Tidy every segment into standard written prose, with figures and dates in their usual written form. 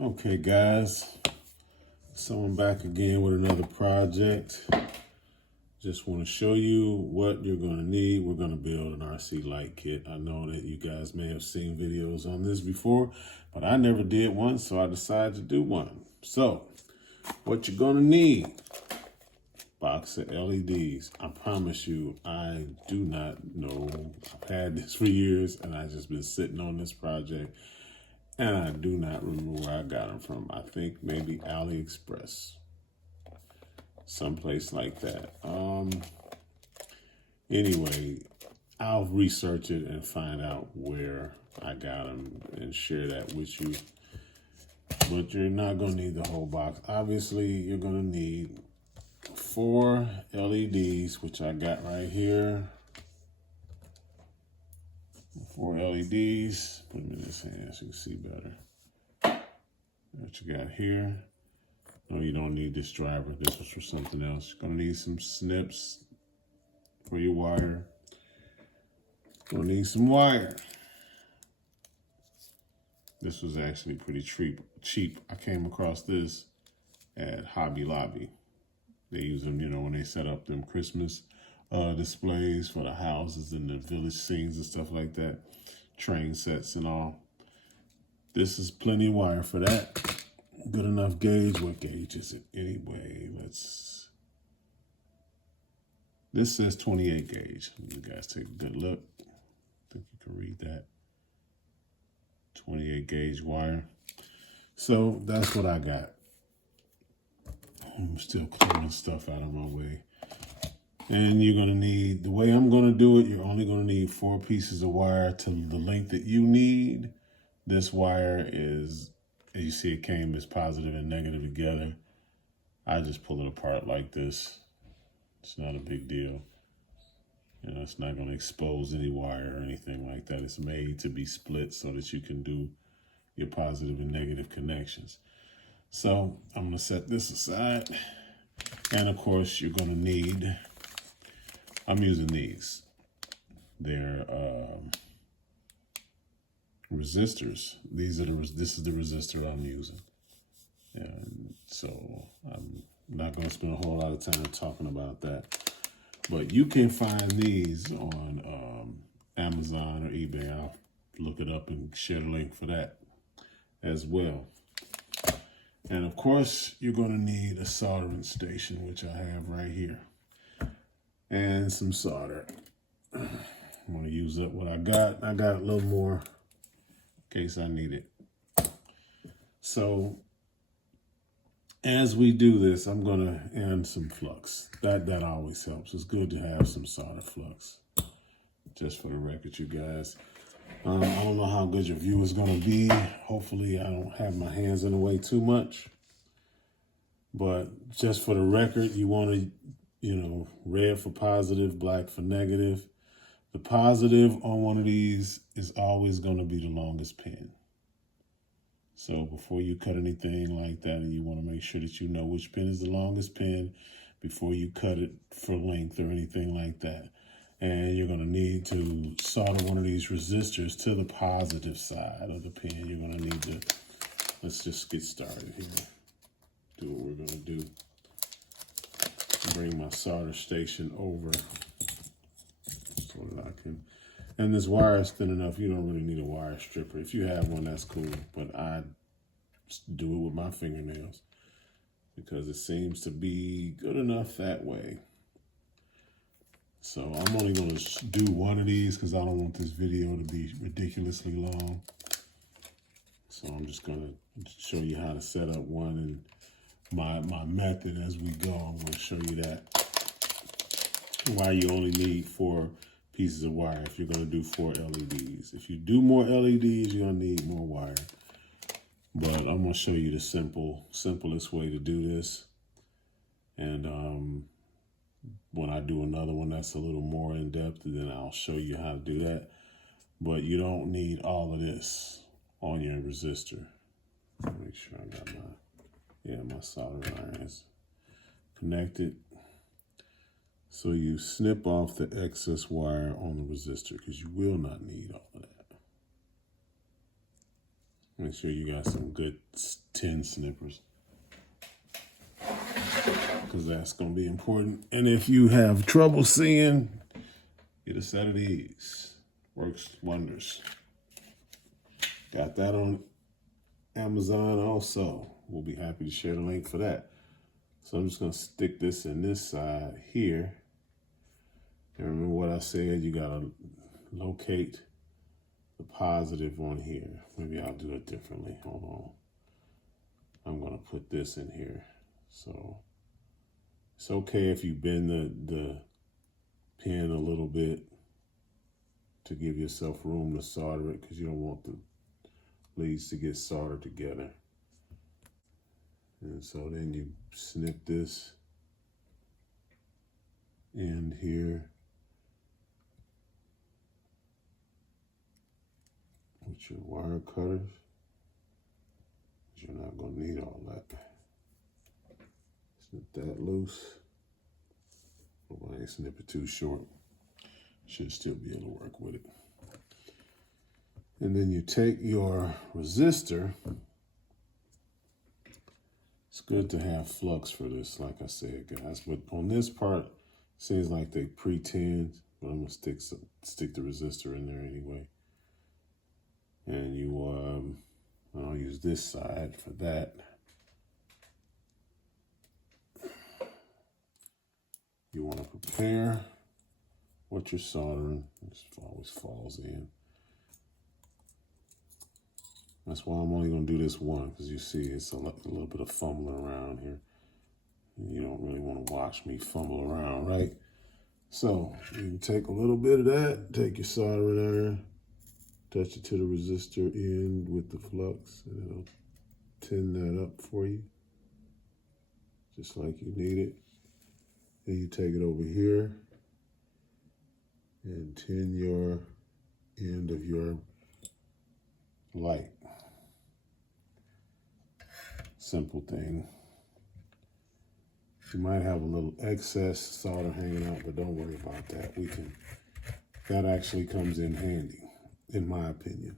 Okay, guys, so I'm back again with another project. Just want to show you what you're going to need. We're going to build an RC light kit. I know that you guys may have seen videos on this before, but I never did one, so I decided to do one. So, what you're going to need: box of LEDs. I promise you, I do not know. I've had this for years, and I've just been sitting on this project. And I do not remember where I got them from. I think maybe AliExpress, someplace like that. Anyway, I'll research it and find out where I got them and share that with you. But you're not going to need the whole box. Obviously, you're going to need 4 LEDs, which I got right here. 4 LEDs. Put them in this hand so you can see better. What you got here. No, you don't need this driver. This was for something else. You're gonna need some snips for your wire. Gonna need some wire. This was actually pretty cheap. I came across this at Hobby Lobby. They use them, when they set up them Christmas displays for the houses and the village scenes and stuff like that. Train sets and all. This is plenty of wire for that. Good enough gauge. What gauge is it anyway? This says 28 gauge. You guys take a good look. I think you can read that. 28 gauge wire. So that's what I got. I'm still clearing stuff out of my way. And you're gonna need, the way I'm gonna do it, you're only gonna need 4 pieces of wire to the length that you need. This wire is, as you see, it came as positive and negative together. I just pull it apart like this. It's not a big deal. It's not going to expose any wire or anything like that. It's made to be split so that you can do your positive and negative connections. So I'm going to set this aside. And of course, you're going to need, I'm using these. They're resistors. This is the resistor I'm using. And so I'm not going to spend a whole lot of time talking about that. But you can find these on Amazon or eBay. I'll look it up and share the link for that as well. And of course, you're going to need a soldering station, which I have right here. And some solder. I'm going to use up what I got. I got a little more in case I need it. So as we do this, I'm going to add some flux. That always helps. It's good to have some solder flux. Just for the record, you guys. I don't know how good your view is going to be. Hopefully, I don't have my hands in the way too much. But just for the record, you want to, red for positive, black for negative. The positive on one of these is always going to be the longest pin. So before you cut anything like that, and you want to make sure that you know which pin is the longest pin before you cut it for length or anything like that. And you're going to need to solder one of these resistors to the positive side of the pin. You're going to need to, let's just get started here. Do what we're going to do. Bring my solder station over so that I can, and this wire is thin enough, you don't really need a wire stripper. If you have one, that's cool, but I do it with my fingernails because it seems to be good enough that way. So I'm only going to do one of these because I don't want this video to be ridiculously long. So I'm just going to show you how to set up one and my method as we go. I'm going to show you that. Why you only need 4 pieces of wire if you're going to do 4 LEDs. If you do more LEDs, you're going to need more wire. But I'm going to show you the simplest way to do this. And when I do another one that's a little more in depth, then I'll show you how to do that. But you don't need all of this on your resistor. Make sure I got my soldering irons connected. So you snip off the excess wire on the resistor because you will not need all of that. Make sure you got some good tin snippers, because that's going to be important. And if you have trouble seeing, get a set of these. Works wonders. Got that on Amazon also. We'll be happy to share the link for that. So I'm just going to stick this in this side here. And remember what I said, you got to locate the positive on here. Maybe I'll do it differently. Hold on. I'm going to put this in here. So it's okay if you bend the pen a little bit to give yourself room to solder it, because you don't want the leads to get soldered together. And so then you snip this end here with your wire cutters. You're not going to need all that. Snip that loose. Hope I ain't snip it too short. Should still be able to work with it. And then you take your resistor. It's good to have flux for this, like I said, guys. But on this part, seems like they pretend, but I'm gonna stick the resistor in there anyway. And you, I'll use this side for that. You want to prepare what you're soldering. This always falls in. That's why I'm only going to do this one, because you see it's a little bit of fumbling around here. You don't really want to watch me fumble around, right? So you can take a little bit of that, take your soldering iron, touch it to the resistor end with the flux, and it'll tin that up for you, just like you need it. Then you take it over here and tin your end of your light. Simple thing. You might have a little excess solder hanging out, but don't worry about that. That actually comes in handy, in my opinion.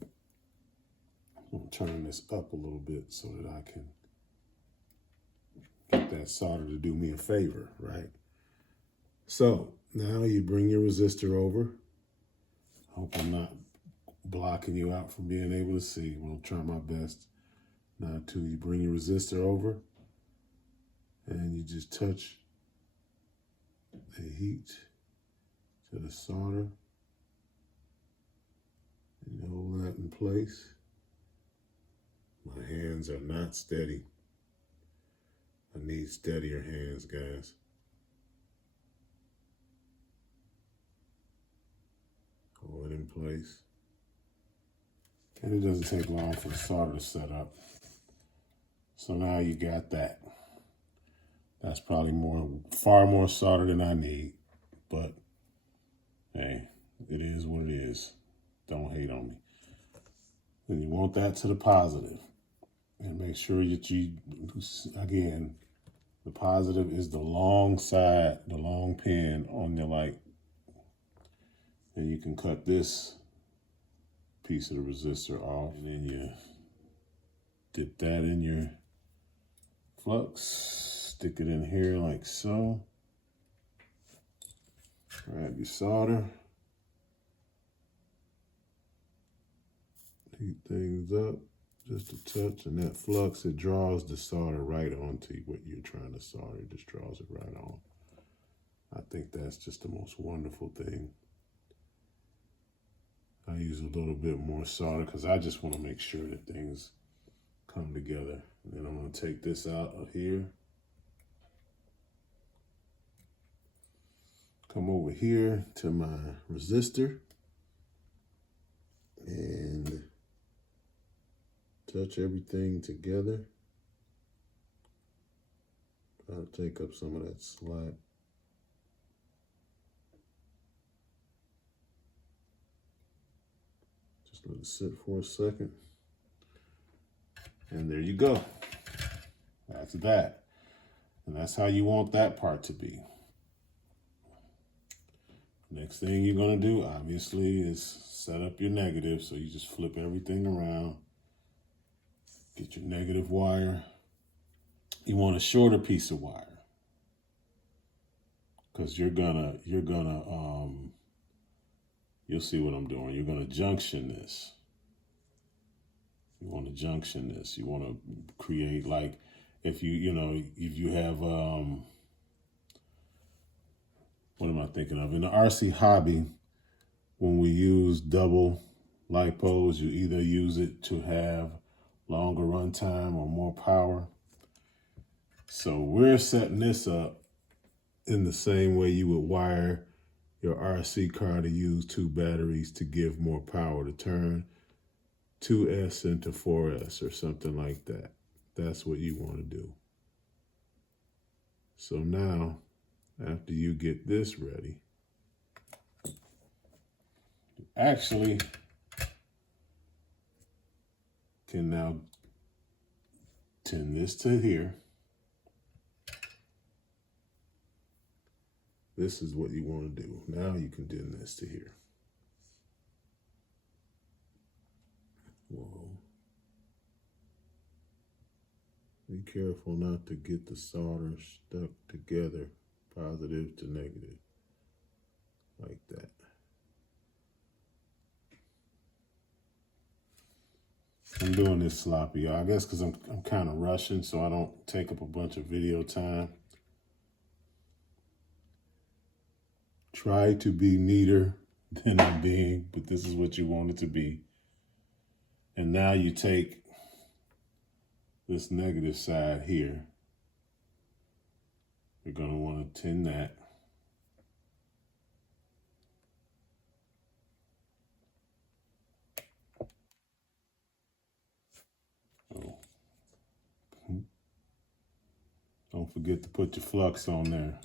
I'm gonna turn this up a little bit so that I can get that solder to do me a favor, right? So now you bring your resistor over. I hope I'm not blocking you out from being able to see. I'll try my best not to. You bring your resistor over and you just touch the heat to the solder and you hold that in place. My hands are not steady. I need steadier hands, guys. Hold it in place. And it doesn't take long for the solder to set up. So now you got that. That's probably far more solder than I need. But hey, it is what it is. Don't hate on me. Then you want that to the positive. And make sure that you, again, the positive is the long side, the long pin on your light. And you can cut this piece of the resistor off. And then you dip that in your flux. Stick it in here like so. Grab your solder. Heat things up just a touch, and that flux, it draws the solder right onto what you're trying to solder. It just draws it right on. I think that's just the most wonderful thing. I use a little bit more solder because I just want to make sure that things come together. And then I'm going to take this out of here. Come over here to my resistor and touch everything together. Try to take up some of that slack. Just let it sit for a second. And there you go. That's that. And that's how you want that part to be. Next thing you're going to do, obviously, is set up your negative. So you just flip everything around. Get your negative wire. You want a shorter piece of wire. Because you'll see what I'm doing. You're gonna junction this. You want to junction this. You want to create, like, if you have, what am I thinking of? In the RC hobby, when we use double lipos, you either use it to have longer runtime or more power. So we're setting this up in the same way you would wire your RC car to use 2 batteries to give more power, to turn 2S into 4S or something like that. That's what you want to do. So now, after you get this ready, you actually can now tin this to here. This is what you want to do. Now you can tin this to here. Whoa. Be careful not to get the solder stuck together, positive to negative, like that. I'm doing this sloppy, y'all. I guess because I'm kind of rushing, so I don't take up a bunch of video time. Try to be neater than I'm being, but this is what you want it to be. And now you take this negative side here. You're going to want to tin that. Oh. Don't forget to put your flux on there.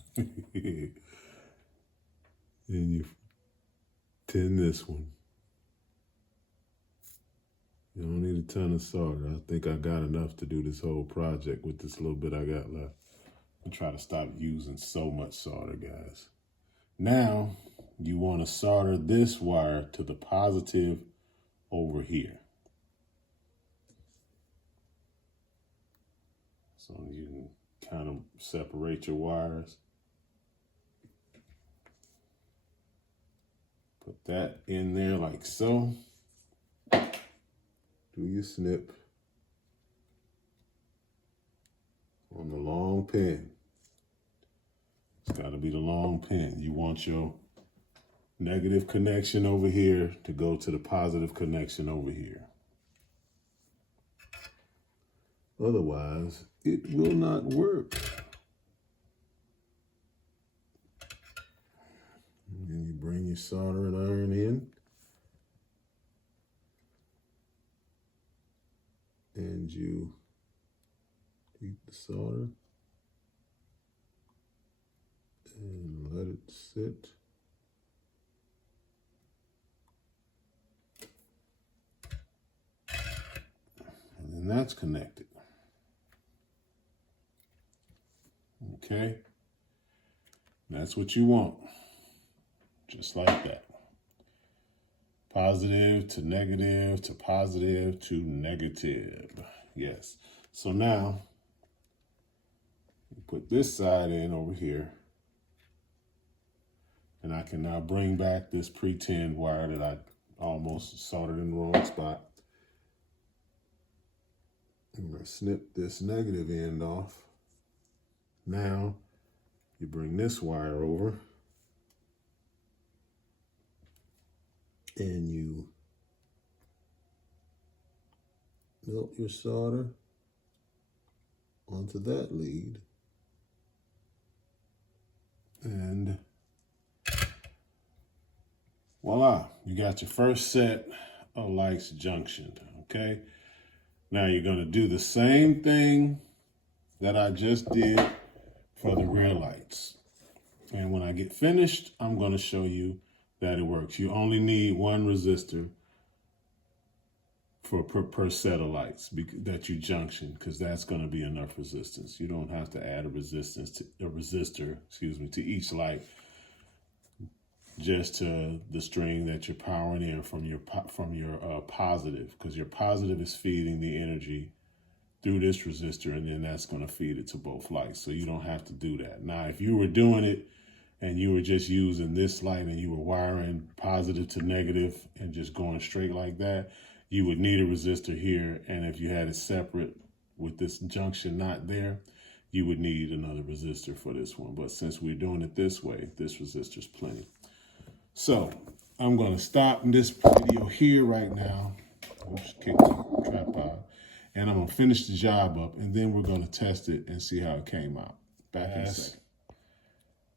And you tin this one. You don't need a ton of solder. I think I got enough to do this whole project with this little bit I got left. I'm trying to stop using so much solder, guys. Now, you want to solder this wire to the positive over here. So you can kind of separate your wires. Put that in there like so. Do your snip on the long pin. It's got to be the long pin. You want your negative connection over here to go to the positive connection over here. Otherwise, it will not work. And then you bring your soldering iron in. And you heat the solder and let it sit. And then that's connected. Okay. That's what you want. Just like that. Positive to negative to positive to negative. Yes. So now, you put this side in over here. And I can now bring back this pre-tinned wire that I almost soldered in the wrong spot. I'm going to snip this negative end off. Now, you bring this wire over. And you melt your solder onto that lead. And voila, you got your first set of lights junctioned, okay? Now you're gonna do the same thing that I just did for the rear lights. And when I get finished, I'm gonna show you that it works. You only need 1 resistor for per set of lights that you junction, because that's going to be enough resistance. You don't have to add a resistor to each light. just to the string that you're powering in from your positive, because your positive is feeding the energy through this resistor, and then that's going to feed it to both lights. So you don't have to do that. Now, if you were doing it and you were just using this light and you were wiring positive to negative and just going straight like that, you would need a resistor here. And if you had it separate with this junction not there, you would need another resistor for this one. But since we're doing it this way, this resistor's plenty. So I'm going to stop this video here right now. Oops, kick the tripod. And I'm going to finish the job up, and then we're going to test it and see how it came out. Back in a second.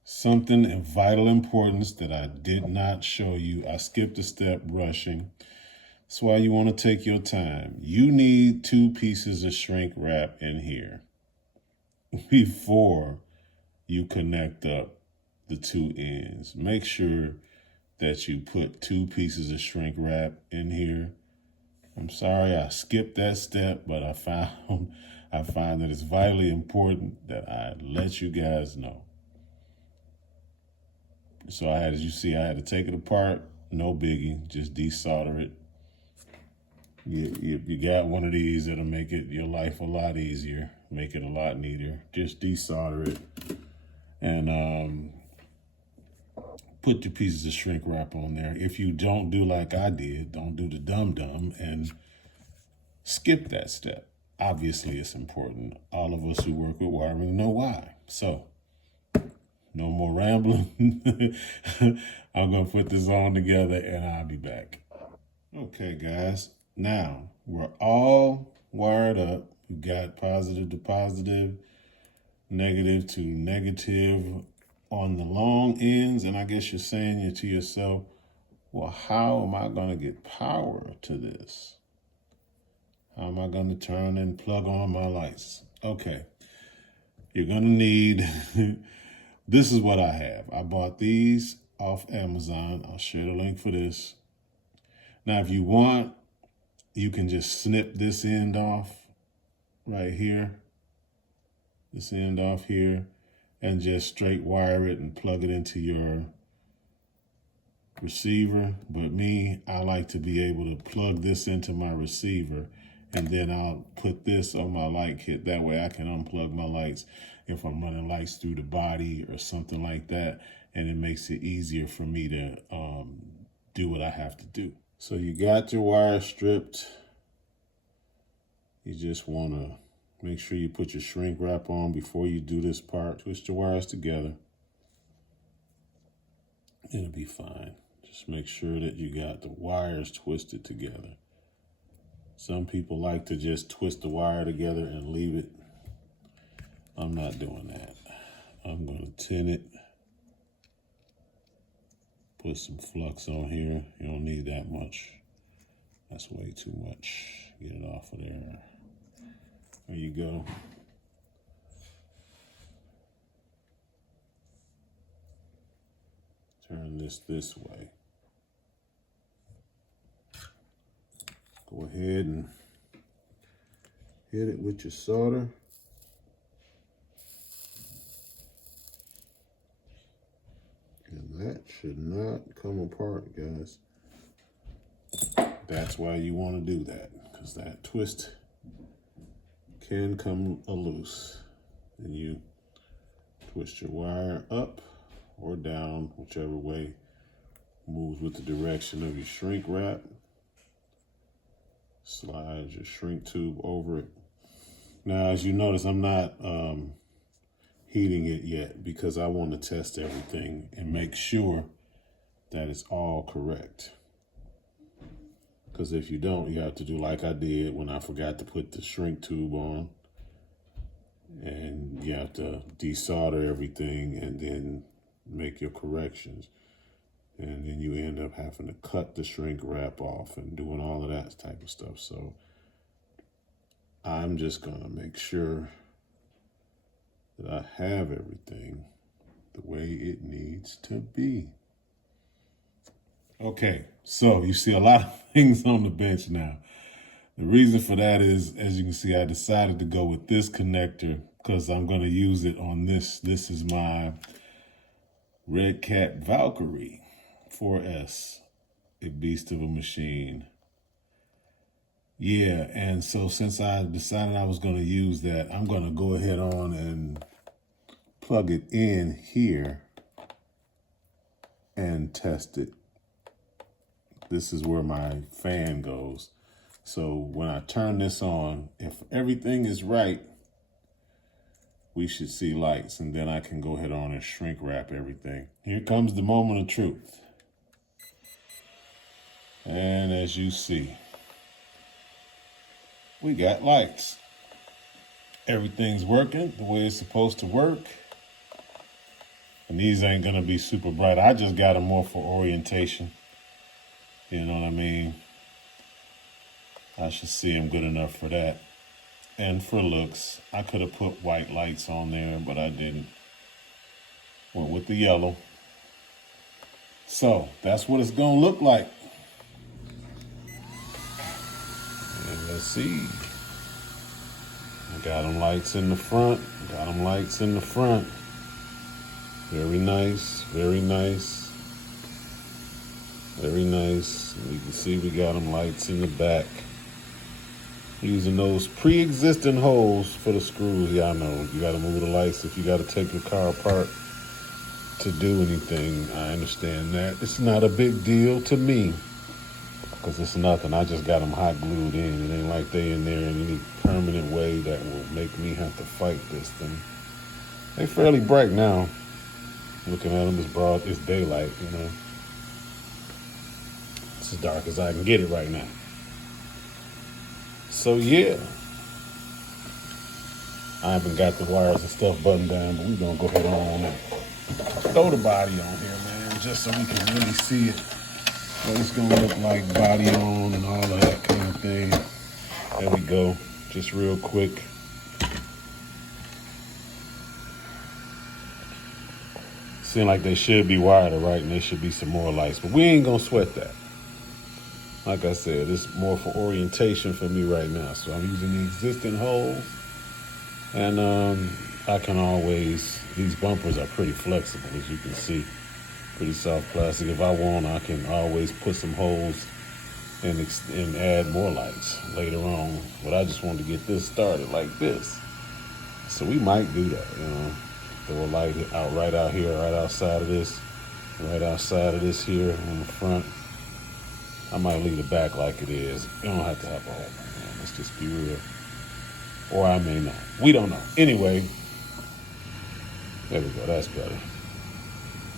Something of vital importance that I did not show you. I skipped a step, rushing. That's why you want to take your time. You need 2 pieces of shrink wrap in here before you connect up the 2 ends. Make sure that you put 2 pieces of shrink wrap in here. I'm sorry I skipped that step, but I find that it's vitally important that I let you guys know. So as you see, I had to take it apart. No biggie, just desolder it. You got one of these that'll make your life a lot easier, make it a lot neater. Just desolder it and put your pieces of shrink wrap on there. If you don't do like I did, don't do the dumb and skip that step. Obviously, it's important. All of us who work with wiring know why. So, no more rambling. I'm going to put this on together and I'll be back. Okay, guys. Now, we're all wired up. We got positive to positive, negative to negative on the long ends. And I guess you're saying to yourself, well, how am I going to get power to this? How am I going to turn and plug on my lights? Okay, you're going to need, this is what I have. I bought these off Amazon. I'll share the link for this. Now, if you want, you can just snip this end off right here, this end off here, and just straight wire it and plug it into your receiver. But me, I like to be able to plug this into my receiver, and then I'll put this on my light kit. That way I can unplug my lights if I'm running lights through the body or something like that, and it makes it easier for me to do what I have to do. So you got your wire stripped. You just want to make sure you put your shrink wrap on before you do this part. Twist your wires together. It'll be fine. Just make sure that you got the wires twisted together. Some people like to just twist the wire together and leave it. I'm not doing that. I'm going to tin it. Put some flux on here. You don't need that much. That's way too much. Get it off of there. There you go. Turn this way. Go ahead and hit it with your solder. And that should not come apart, guys. That's why you want to do that, because that twist can come loose. And you twist your wire up or down, whichever way moves with the direction of your shrink wrap. Slide your shrink tube over it. Now, as you notice, I'm not heating it yet because I want to test everything and make sure that it's all correct. Because if you don't, you have to do like I did when I forgot to put the shrink tube on. And you have to desolder everything and then make your corrections. And then you end up having to cut the shrink wrap off and doing all of that type of stuff. So I'm just going to make sure that I have everything the way it needs to be. Okay, so you see a lot of things on the bench now. The reason for that is, as you can see, I decided to go with this connector because I'm going to use it on this. This is my Red Cat Valkyrie. 4S, a beast of a machine. Yeah, and so since I decided I was going to use that, I'm going to go ahead on and plug it in here and test it. This is where my fan goes. So when I turn this on, if everything is right, we should see lights, and then I can go ahead on and shrink wrap everything. Here comes the moment of truth. And as you see, we got lights. Everything's working the way it's supposed to work. And these ain't gonna be super bright. I just got them more for orientation. You know what I mean? I should see them good enough for that. And for looks, I could have put white lights on there, but I didn't. Went with the yellow. So that's what it's gonna look like. And let's see. I got them lights in the front. Got them lights in the front. Very nice, very nice. Very nice. And you can see we got them lights in the back. Using those pre-existing holes for the screws. Yeah, I know. You got to move the lights if you got to take your car apart to do anything. I understand that. It's not a big deal to me because it's nothing. I just got them hot glued in. It ain't like they in there in any permanent way that will make me have to fight this thing. They're fairly bright now. Looking at them, it's broad, it's daylight, you know. It's as dark as I can get it right now. So yeah, I haven't got the wires and stuff buttoned down, but we're gonna go ahead on and throw the body on here, man, just so we can really see it. What it's gonna look like, body on and all of that kind of thing. There we go, just real quick. Seem like they should be wider, right? And there should be some more lights, but we ain't gonna sweat that. Like I said, it's more for orientation for me right now. So I'm using the existing holes, and I can always, these bumpers are pretty flexible, as you can see. Pretty soft plastic. If I want, I can always put some holes and add more lights later on. But I just wanted to get this started like this. So we might do that, you know. Throw a light out right out here, right outside of this here in the front. I might leave the back like it is. You don't have to have a whole thing. Let's just be real. Or I may not. We don't know. Anyway, there we go. That's better.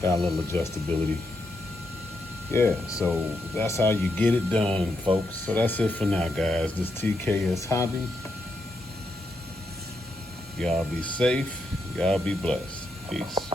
Got a little adjustability. Yeah, so that's how you get it done, folks. So that's it for now, guys. This TKS Hobby. Y'all be safe. Y'all be blessed. Peace.